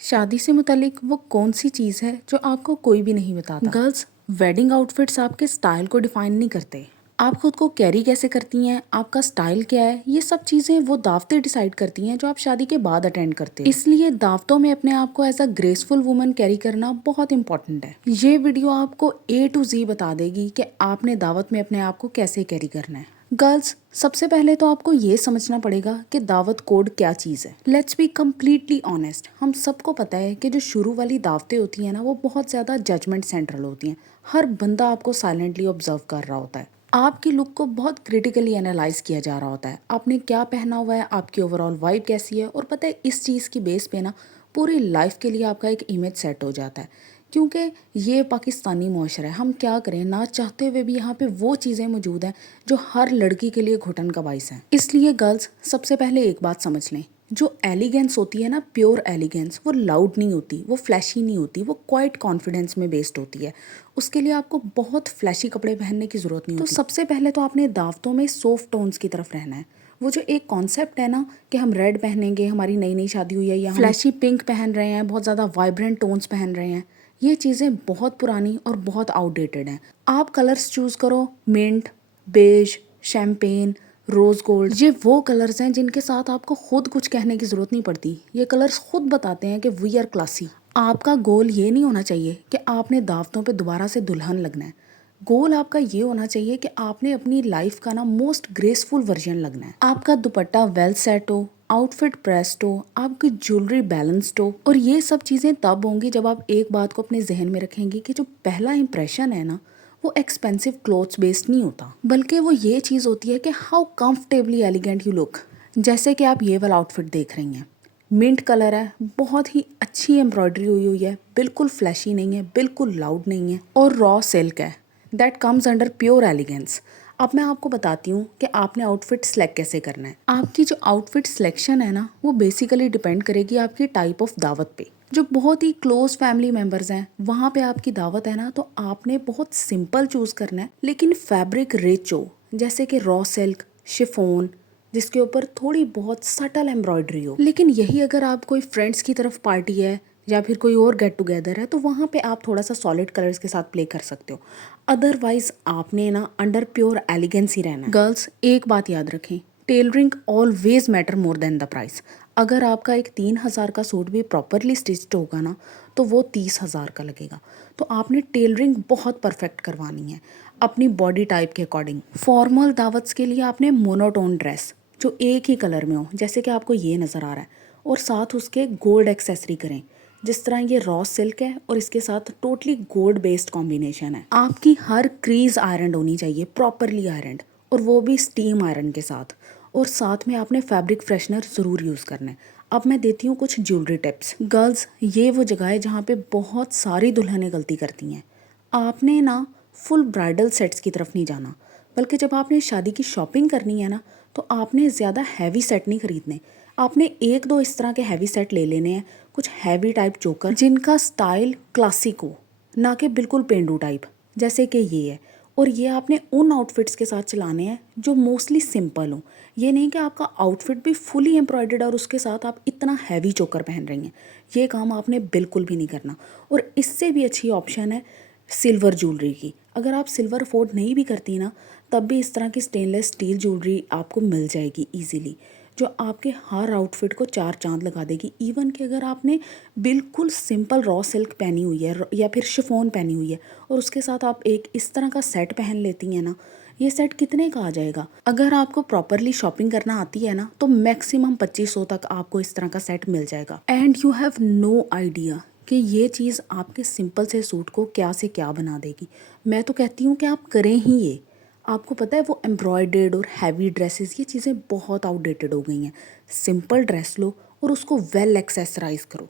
शादी से मुतालिक वो कौन सी चीज़ है जो आपको कोई भी नहीं बताता। गर्ल्स, वेडिंग आउटफिट्स आपके स्टाइल को डिफाइन नहीं करते। आप खुद को कैरी कैसे करती हैं, आपका स्टाइल क्या है, ये सब चीज़ें वो दावतें डिसाइड करती हैं जो आप शादी के बाद अटेंड करते हो। इसलिए दावतों में अपने आप को as a graceful woman carry करना बहुत इंपॉर्टेंट है। ये वीडियो आपको A to Z बता देगी कि आपने दावत में अपने आप को कैसे कैरी करना है। गर्ल्स, सबसे पहले तो आपको ये समझना पड़ेगा कि दावत कोड क्या चीज़ है। लेट्स बी कम्प्लीटली ऑनेस्ट, हम सबको पता है कि जो शुरू वाली दावतें होती हैं ना, वो बहुत ज़्यादा जजमेंट सेंट्रल होती हैं। हर बंदा आपको साइलेंटली ऑब्जर्व कर रहा होता है। आपकी लुक को बहुत क्रिटिकली एनालाइज किया जा रहा होता है। आपने क्या पहना हुआ है, आपकी ओवरऑल वाइब कैसी है, और पता है इस चीज़ की बेस पे ना पूरी लाइफ के लिए आपका एक इमेज सेट हो जाता है। क्योंकि ये पाकिस्तानी मुआशरा है, हम क्या करें, ना चाहते हुए भी यहाँ पे वो चीज़ें मौजूद हैं जो हर लड़की के लिए घुटन का बाइस है। इसलिए गर्ल्स, सबसे पहले एक बात समझ लें, जो एलिगेंस होती है ना, प्योर एलिगेंस, वो लाउड नहीं होती, वो फ्लैशी नहीं होती, वो क्वाइट कॉन्फिडेंस में बेस्ड होती है। उसके लिए आपको बहुत फ्लैशी कपड़े पहनने की ज़रूरत नहीं होती। तो सबसे पहले तो आपने दावतों में सॉफ्ट टोन्स की तरफ रहना है। वो जो एक कॉन्सेप्ट है ना कि हम रेड पहनेंगे, हमारी नई नई शादी हुई है, या फ्लैशी पिंक पहन रहे हैं, बहुत ज़्यादा वाइब्रेंट टोन्स पहन रहे हैं, ये चीज़ें बहुत पुरानी और बहुत आउटडेटेड हैं। आप कलर्स चूज़ करो, mint, beige, champagne, rose gold. ये वो कलर्स हैं जिनके साथ आपको खुद कुछ कहने की ज़रूरत नहीं पड़ती। ये कलर्स खुद बताते हैं कि वी आर क्लासी। आपका गोल ये नहीं होना चाहिए कि आपने दावतों पे दोबारा से दुल्हन लगना है। गोल आपका ये होना चाहिए कि आपने अपनी लाइफ का ना मोस्ट ग्रेसफुल वर्जन लगना है। आपका दुपट्टा वेल सेट हो, आउटफिट प्रेस्ड हो, आपकी ज्वेलरी बैलेंस्ड हो, और ये सब चीज़ें तब होंगी जब आप एक बात को अपने जहन में रखेंगे कि जो पहला इंप्रेशन है ना, वो एक्सपेंसिव क्लोथ्स बेस्ड नहीं होता, बल्कि वो ये चीज़ होती है कि how comfortably elegant you look. जैसे कि आप ये वाला आउटफिट देख रही हैं, मिंट कलर है, बहुत ही अच्छी एम्ब्रॉयडरी हुई हुई है, बिल्कुल फ्लैशी नहीं है, बिल्कुल लाउड नहीं है, और रॉ सिल्क है। That comes under pure elegance. अब मैं आपको बताती हूँ कि आपने आउटफिट सेलेक्ट कैसे करना है। आपकी जो आउटफिट सिलेक्शन है ना, वो बेसिकली डिपेंड करेगी आपकी टाइप ऑफ दावत पे। जो बहुत ही क्लोज फैमिली मेम्बर्स हैं, वहाँ पे आपकी दावत है ना, तो आपने बहुत सिंपल चूज़ करना है, लेकिन फैब्रिक रिच हो, जैसे कि रॉ सिल्क, शिफॉन, जिसके ऊपर थोड़ी बहुत सटल एम्ब्रॉयडरी हो। लेकिन यही अगर आप कोई फ्रेंड्स की तरफ पार्टी है या फिर कोई और गेट टुगेदर है, तो वहाँ पे आप थोड़ा सा सॉलिड कलर्स के साथ प्ले कर सकते हो। अदरवाइज आपने ना अंडर प्योर एलिगेंस ही रहना है। गर्ल्स, एक बात याद रखें, tailoring always matter more than the price. अगर आपका एक 3,000 का सूट भी प्रॉपरली स्टिच्ड होगा ना, तो वो 30,000 का लगेगा। तो आपने टेलरिंग बहुत परफेक्ट करवानी है अपनी बॉडी टाइप के अकॉर्डिंग। फॉर्मल दावत्स के लिए आपने मोनोटोन ड्रेस जो एक ही कलर में हो, जैसे कि आपको ये नज़र आ रहा है, और साथ उसके गोल्ड एक्सेसरी करें। जिस तरह ये रॉ सिल्क है और इसके साथ टोटली गोल्ड बेस्ड कॉम्बिनेशन है। आपकी हर क्रीज आयरन होनी चाहिए, प्रॉपरली आयरन, और वो भी स्टीम आयरन के साथ। और साथ में आपने फैब्रिक फ्रेशनर ज़रूर यूज़ करना है। अब मैं देती हूँ कुछ ज्वेलरी टिप्स। गर्ल्स, ये वो जगह है जहाँ पे बहुत सारी दुल्हनें गलती करती हैं। आपने ना फुल ब्राइडल सेट्स की तरफ नहीं जाना, बल्कि जब आपने शादी की शॉपिंग करनी है ना, तो आपने ज़्यादा हैवी सेट नहीं खरीदने। आपने एक दो इस तरह के हैवी सेट ले लेने हैं, कुछ हैवी टाइप चोकर जिनका स्टाइल क्लासिक हो, ना कि बिल्कुल पेंडू टाइप, जैसे कि ये है। और ये आपने उन आउटफिट्स के साथ चलाने हैं जो मोस्टली सिंपल हो। ये नहीं कि आपका आउटफिट भी फुली एम्ब्रॉयडर्ड और उसके साथ आप इतना हैवी चोकर पहन रही हैं। ये काम आपने बिल्कुल भी नहीं करना। और इससे भी अच्छी ऑप्शन है सिल्वर ज्वेलरी की। अगर आप सिल्वर अफोर्ड नहीं भी करती ना, तब भी इस तरह की स्टेनलेस स्टील ज्वेलरी आपको मिल जाएगी ईजीली, जो आपके हर आउटफिट को चार चांद लगा देगी। इवन कि अगर आपने बिल्कुल सिंपल रॉ सिल्क पहनी हुई है या फिर शिफॉन पहनी हुई है, और उसके साथ आप एक इस तरह का सेट पहन लेती हैं ना, ये सेट कितने का आ जाएगा? अगर आपको प्रॉपरली शॉपिंग करना आती है ना, तो मैक्सिमम 2500 तक आपको इस तरह का सेट मिल जाएगा। And you have no idea कि ये चीज़ आपके सिंपल से सूट को क्या से क्या बना देगी। मैं तो कहती हूँ कि आप करें ही ये। आपको पता है वो एम्ब्रॉयडर्ड और हैवी ड्रेसेस, ये चीज़ें बहुत आउटडेटेड हो गई हैं। सिंपल ड्रेस लो और उसको वेल एक्सेसराइज करो।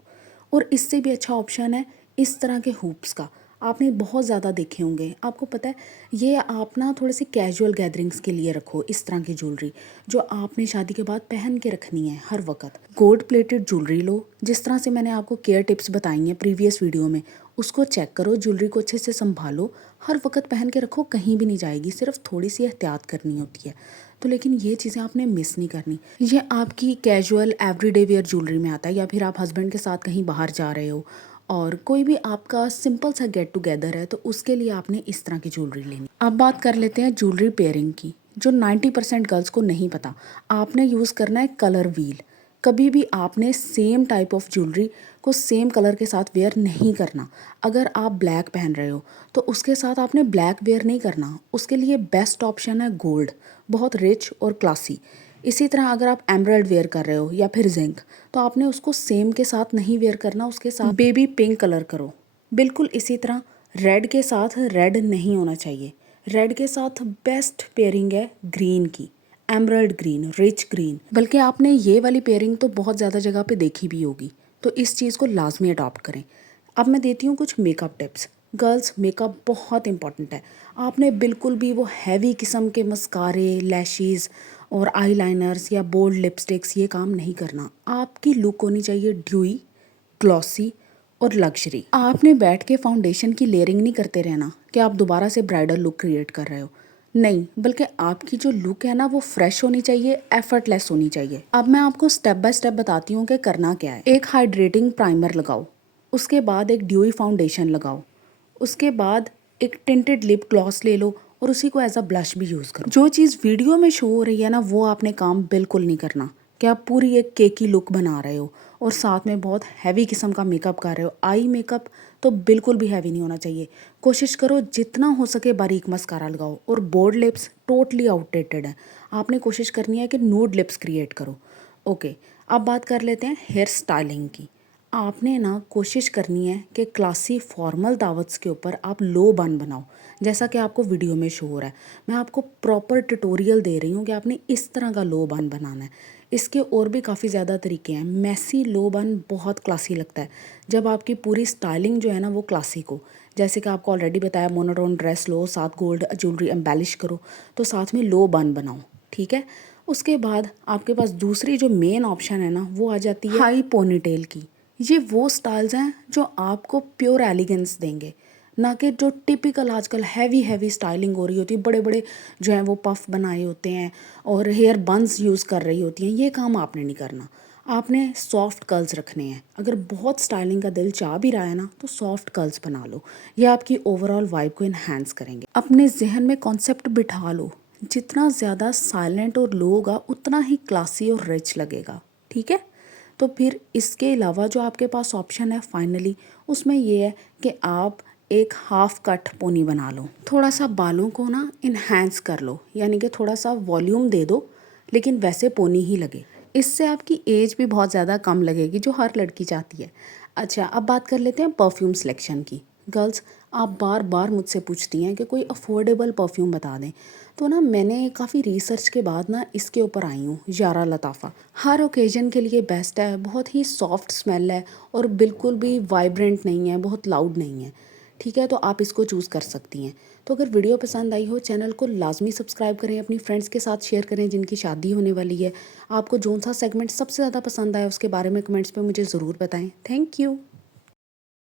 और इससे भी अच्छा ऑप्शन है इस तरह के हुप्स का। आपने बहुत ज़्यादा देखे होंगे, आपको पता है ये आप ना थोड़े से कैजुअल गैदरिंग्स के लिए रखो इस तरह की ज्वेलरी जो आपने शादी के बाद पहन के रखनी है हर वक्त। गोल्ड प्लेटेड ज्वेलरी लो, जिस तरह से मैंने आपको केयर टिप्स बताई हैं प्रीवियस वीडियो में, उसको चेक करो, ज्वेलरी को अच्छे से संभालो, हर वक्त पहन के रखो, कहीं भी नहीं जाएगी, सिर्फ थोड़ी सी एहतियात करनी होती है। तो लेकिन ये चीज़ें आपने मिस नहीं करनी। ये आपकी कैजुअल एवरीडे वेयर ज्वेलरी में आता है, या फिर आप हस्बैंड के साथ कहीं बाहर जा रहे हो और कोई भी आपका सिंपल सा गेट टुगेदर है, तो उसके लिए आपने इस तरह की ज्वेलरी लेनी। अब बात कर लेते हैं ज्वेलरी पेयरिंग की, जो 90% गर्ल्स को नहीं पता। आपने यूज़ करना है कलर व्हील। कभी भी आपने सेम टाइप ऑफ ज्वेलरी को सेम कलर के साथ वेयर नहीं करना। अगर आप ब्लैक पहन रहे हो तो उसके साथ आपने ब्लैक वेयर नहीं करना। उसके लिए बेस्ट ऑप्शन है गोल्ड, बहुत रिच और क्लासी। इसी तरह अगर आप एमराल्ड वेयर कर रहे हो या फिर जिंक, तो आपने उसको सेम के साथ नहीं वेयर करना, उसके साथ बेबी पिंक कलर करो। बिल्कुल इसी तरह रेड के साथ रेड नहीं होना चाहिए। रेड के साथ बेस्ट पेयरिंग है ग्रीन की, एमराल्ड ग्रीन, रिच ग्रीन। बल्कि आपने ये वाली पेयरिंग तो बहुत ज़्यादा जगह पे देखी भी होगी, तो इस चीज़ को लाजमी अडॉप्ट करें। अब मैं देती हूँ कुछ मेकअप टिप्स। गर्ल्स, मेकअप बहुत इंपॉर्टेंट है। आपने बिल्कुल भी वो हैवी किस्म के मस्कारे, लैशेज़ और आईलाइनर्स या बोल्ड लिपस्टिक्स ये काम नहीं करना। आपकी लुक होनी चाहिए ड्यूई, ग्लॉसी और लग्जरी। आपने बैठ के फाउंडेशन की लेयरिंग नहीं करते रहना कि आप दोबारा से ब्राइडल लुक क्रिएट कर रहे हो, नहीं, बल्कि आपकी जो लुक है ना वो फ्रेश होनी चाहिए, एफर्टलेस होनी चाहिए। अब मैं आपको स्टेप बाय स्टेप बताती हूँ कि करना क्या है। एक हाइड्रेटिंग प्राइमर लगाओ, उसके बाद एक ड्यूई फाउंडेशन लगाओ, उसके बाद एक टिंटेड लिप ग्लॉस ले लो और उसी को एज अ ब्लश भी यूज़ करो। जो चीज़ वीडियो में शो हो रही है ना, वो आपने काम बिल्कुल नहीं करना कि आप पूरी एक केकी लुक बना रहे हो और साथ में बहुत हैवी किस्म का मेकअप कर रहे हो। आई मेकअप तो बिल्कुल भी हैवी नहीं होना चाहिए। कोशिश करो जितना हो सके बारीक मस्कारा लगाओ, और बोल्ड लिप्स टोटली आउटडेटेड है। आपने कोशिश करनी है कि नूड लिप्स क्रिएट करो। ओके, अब बात कर लेते हैं हेयर स्टाइलिंग की। आपने ना कोशिश करनी है कि क्लासी फॉर्मल दावत्स के ऊपर आप लो बन बनाओ, जैसा कि आपको वीडियो में शो हो रहा है। मैं आपको प्रॉपर ट्यूटोरियल दे रही हूँ कि आपने इस तरह का लो बन बनाना है। इसके और भी काफ़ी ज़्यादा तरीके हैं। मैसी लो बन बहुत क्लासी लगता है जब आपकी पूरी स्टाइलिंग जो है ना वो क्लासिक हो। जैसे कि आपको ऑलरेडी बताया, मोनोटोन ड्रेस लो, साथ गोल्ड ज्वेलरी एम्बेलिश करो, तो साथ में लो बन बनाओ, ठीक है। उसके बाद आपके पास दूसरी जो मेन ऑप्शन है ना वो आ जाती है हाई पोनीटेल की। ये वो स्टाइल्स हैं जो आपको प्योर एलिगेंस देंगे, ना कि जो टिपिकल आजकल हैवी हैवी स्टाइलिंग हो रही होती है, बड़े बड़े जो हैं वो पफ बनाए होते हैं और हेयर बंस यूज़ कर रही होती हैं। ये काम आपने नहीं करना। आपने सॉफ्ट कर्ल्स रखने हैं। अगर बहुत स्टाइलिंग का दिल चाह भी रहा है ना, तो सॉफ्ट कर्ल्स बना लो। ये आपकी ओवरऑल वाइब को इन्हांस करेंगे। अपने जहन में कॉन्सेप्ट बिठा लो, जितना ज़्यादा साइलेंट और लो होगा उतना ही क्लासी और रिच लगेगा, ठीक है। तो फिर इसके अलावा जो आपके पास ऑप्शन है फाइनली, उसमें ये है कि आप एक हाफ कट पोनी बना लो। थोड़ा सा बालों को ना इन्हांस कर लो, यानी कि थोड़ा सा वॉल्यूम दे दो, लेकिन वैसे पोनी ही लगे। इससे आपकी एज भी बहुत ज़्यादा कम लगेगी, जो हर लड़की चाहती है। अच्छा, अब बात कर लेते हैं परफ्यूम सिलेक्शन की। गर्ल्स, आप बार बार मुझसे पूछती हैं कि कोई अफोर्डेबल परफ्यूम बता दें, तो ना मैंने काफ़ी रिसर्च के बाद ना इसके ऊपर आई हूँ, यारा लताफ़ा। हर ओकेजन के लिए बेस्ट है, बहुत ही सॉफ्ट स्मेल है और बिल्कुल भी वाइब्रेंट नहीं है, बहुत लाउड नहीं है, ठीक है। तो आप इसको चूज़ कर सकती हैं। तो अगर वीडियो पसंद आई हो, चैनल को लाजमी सब्सक्राइब करें, अपनी फ्रेंड्स के साथ शेयर करें जिनकी शादी होने वाली है। आपको जोन सा सेगमेंट सबसे ज़्यादा पसंद आया उसके बारे में कमेंट्स पे मुझे ज़रूर बताएं। Thank you.